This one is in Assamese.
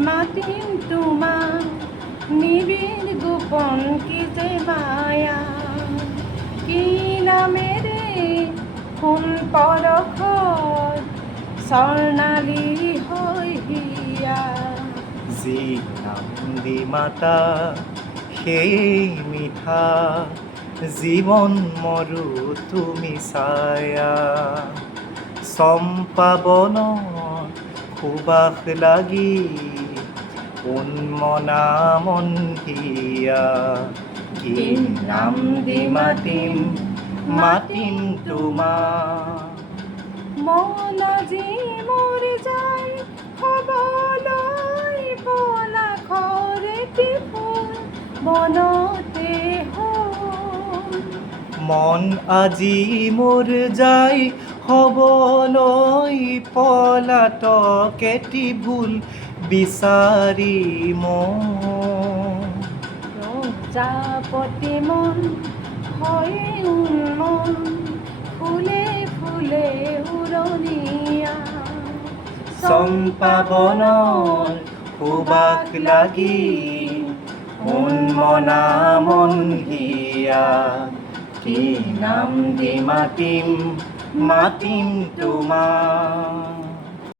মাতিম তোমাক নিবিড় গোপন কি যে মায়া কি নামেৰে কোন পৰশত স্বৰ্ণালী হৈ হিয়া যি নাম দি মাতা সেই মিঠা জীৱন মৰু তুমি ছায়া চম্পা বনত সুবাস লাগি উন্মনা মন হিয়া কি নাম দি মাতিম মাতিম তোমাক মন আজি মোৰ যায় হ'বলৈ পলাশৰ এটি ফুল মনতে হ'ল মন আজি মোৰ যায় হ'বলৈ পলাতক এটি ভুল বিচাৰি মন প্ৰজাপতি মন হয় উন্মন ফুলে ফুলে উৰণীয়া চম্পা বনৰ সুবাস লাগি উন্মনা মন হিয়া কি নাম দি মাতিম মাতিম তোমাক